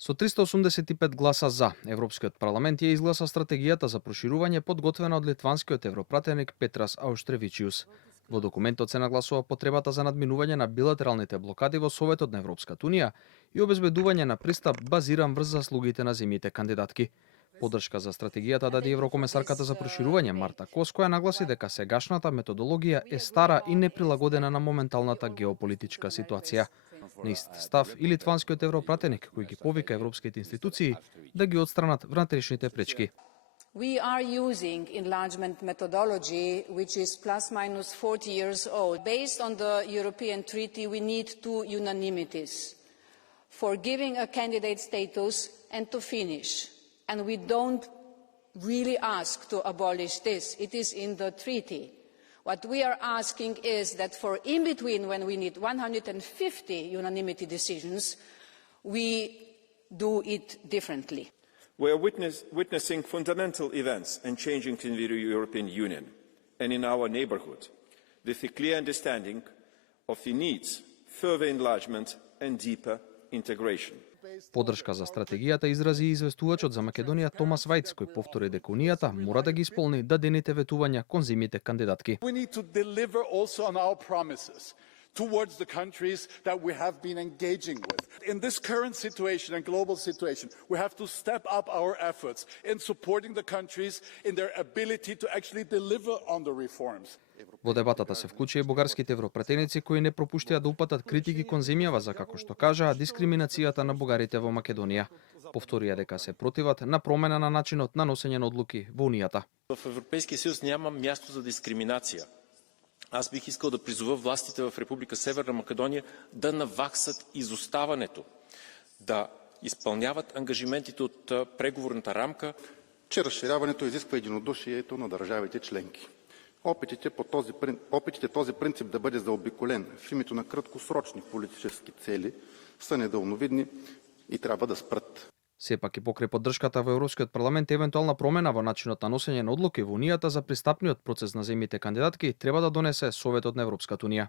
Со 385 гласа за, Европскиот парламент ја изгласа стратегијата за проширување подготвена од литванскиот европратеник Петрас Ауштревичиус. Во документот се нагласува потребата за надминување на билатералните блокади во Советот на Европската унија и обезбедување на пристап базиран врз заслугите на земјите кандидатки. Поддршка за стратегијата даде еврокомесарката за проширување Марта Кос, која нагласи дека сегашната методологија е стара и неприлагодена на моменталната геополитичка ситуација. На ист став и литванскиот европратеник, кој ги повика европските институции да ги отстранат внатрешните пречки. We are using enlargement methodology, which is plus minus 40 years old. Based on the European Treaty, we need two unanimities for giving a candidate status and to finish. And we don't really ask to abolish this. It is in the treaty. What we are asking is that for in between, when we need 150 unanimity decisions, we do it differently. We are witnessing fundamental events and changing in the European Union and in our neighbourhood, with a clear understanding of the needs, further enlargement and deeper integration. Поддршка за стратегијата изрази и известувачот за Македонија Томас Вајц, кој повтори дека унијата мора да ги исполни дадените ветувања кон земјите кандидатки. We need to deliver also on our promises towards the countries that we have been engaging with. In this current situation and global situation, we have to step up our efforts in supporting the countries in their ability to actually deliver on the reforms. Во дебатата се вклучи и бугарските европратеници кои не пропуштија да упатат критики кон земјава за, како што кажаа, дискриминацијата на бугарите во Македонија. Повторија дека се противат на промена на начинот на носење на одлуки во унијата. В Европейския съюз няма място за дискриминация. Аз бих искал да призова властите в Република Северна Македония да наваксат изоставането, да изпълняват ангажиментите от преговорната рамка. Че разширяването изисква единодушието на държавите членки. Опитите този принцип да бъде заобиколен в името на краткосрочни политически цели са недалновидни и трябва да спрат. Сепак и покрај поддршката во Европскиот парламент, евентуална промена во начинот на носење на одлуки во унијата за пристапниот процес на земјите кандидатки треба да донесе Советот на Европската унија.